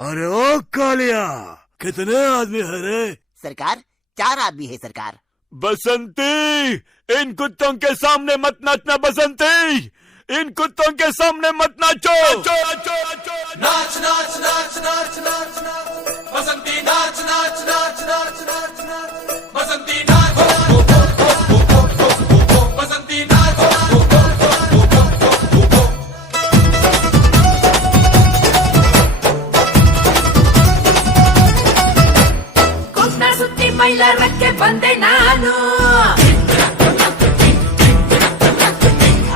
अरे ओ कालिया, कितने आदमी है रे? सरकार 4 आदमी है सरकार। बसंती, इन कुत्तों के सामने मत नाचना बसंती, इन कुत्तों के सामने मत नाचो। नाच नाच नाच नाच नाच नाच बसंती नाच नाच नाच नाच नाच नाच बसंती नाच बसंती नाच कुत्ता सुत्ती महिला रख के बंदे नानू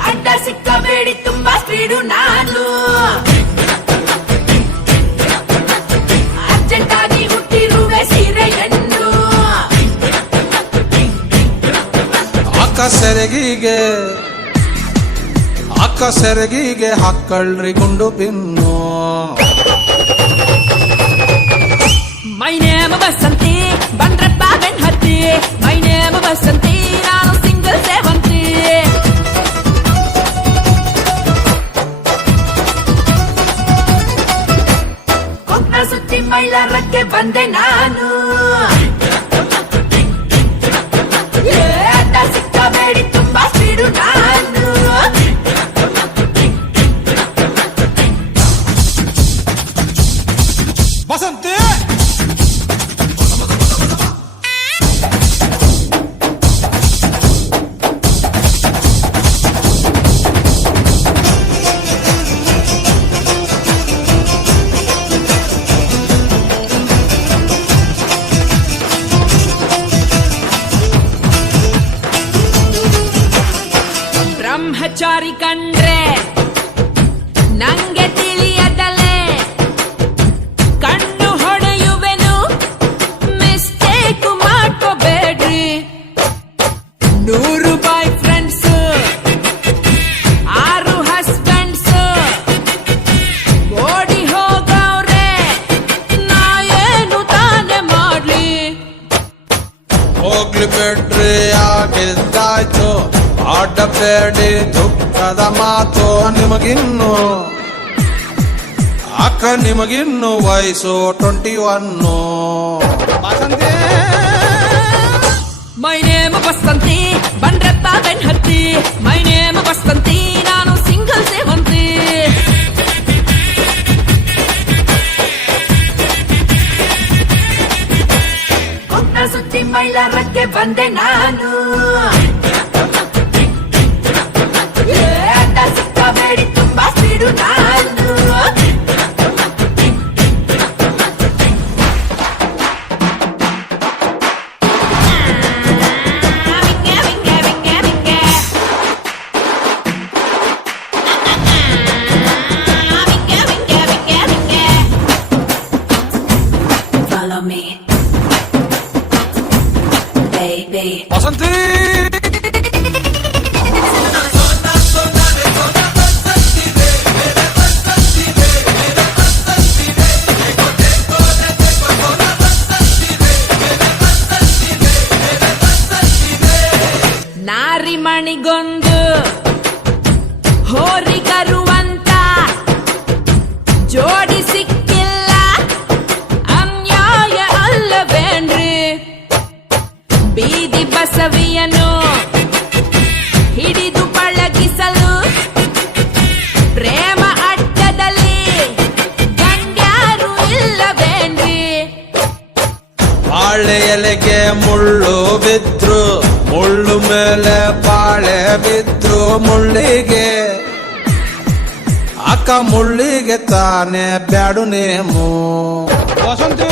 अड्डा सिक्का बेड़ी ತುಂಬಾ ಸ್ಪೀಡು ನಾನು ಅರ್ಜೆಂಟಾಗಿ ಹುಟ್ಟಿರುವೆ ಸೀರೆಯನ್ನು ಅಕ್ಕ ಸೆರಗಿಗೆ ಹಾಕಳ್ರಿ ಗುಂಡು ಪಿನ್ನು ಮೈ ನೇಮ್ ಬಸಂತಿ ಬಂದ್ರಪ್ಪ ಬೆನ್ ಹತ್ತಿ ಮೈ ನೇಮ್ ಬಸಂತಿ ನಾನು ಸಿಂಗಲ್ ಸೇವಂತಿ ಕುತ್ತ ಸುತ್ತಿ ಮೈಲಾರಕ್ಕೆ ಬಂದೆ ನಾನು ಅಡ್ಡ ಸಿಕ್ಕ ಬೇಡಿ ತುಂಬಾ ಸ್ಪೀಡು ನಾನು ಬಸಂತಿ ಬ್ರಹ್ಮಚಾರಿ ಕಂಡ್ರೆ ನಂಗೆ ತಿಳಿಯದಲೆ ಕಣ್ಣು ಹೊಡೆಯುವೆನು ಮಿಸ್ಟೇಕ್ ಮಾಡ್ಕೋಬೇಡ್ರಿ 100 ಬಾಯ್ ಫ್ರೆಂಡ್ಸ್ 6 ಹಸ್ಬೆಂಡ್ಸ್ ಓಡಿ ಹೋಗವ್ರೆ ನಾ ಏನು ತಾನೆ ಮಾಡ್ಲಿ ಹೋಗ್ಲಿ ಬಿಡ್ರಿ ಆಗಿದ್ದಾಯ್ತು ಆಡಬೇಡಿ ದುಃಖದ ಮಾತು ನಿಮಗಿನ್ನು ಅಕ್ಕ ನಿಮಗಿನ್ನು ವಯಸ್ಸು 21 ಬಸಂತಿ ಮೈ ನೇಮ್ ಬಸಂತಿ ಬಂದ್ರಪ್ಪ ಬೆನ್ ಹತ್ತಿ ಮೈ ನೇಮ್ ಬಸಂತಿ ನಾನು ಸಿಂಗಲ್ ಸೇವಂತಿ ಕುತ್ತ ಸುತ್ತಿ ಮೈಲಾರಕ್ಕೆ ಬಂದೆ ನಾನು ಅಡ್ಡ ಸಿಕ್ಕ ಬೇಡಿ ತುಂಬಾ ಸ್ಪೀಡು ನಾನು Follow me, baby. ಬಸಂತಿ ನಾರಿ ಮಣಿಗೊಂದು ಹೋರಿಗರುವಂತ ಜೋಡಿ ಸಿಕ್ಕಿಲ್ಲ ಅನ್ಯಾಯ ಅಲ್ಲವೇನ್ರಿ ಬೀದಿ ಬಸವಿಯನು ಹಿಡಿದು ಪಳಗಿಸಲು ಪ್ರೇಮ ಅಡ್ಡದಲ್ಲಿ ಗಂಡ್ಯಾರು ಇಲ್ಲವೇನ್ರಿ ಬಾಳೆ ಎಲೆಗೆ ಮುಳ್ಳು ಬಿದ್ರು ಮುಳ್ಳು ಮೇಲೆ ಬಾಳೆ ಬಿದ್ರು ಮುಳ್ಳಿಗೆ ಅಕ್ಕ ಮುಳ್ಳಿಗೆ ತಾನೇ ಬ್ಯಾಡು ನೇಮು ಬಸಂತಿ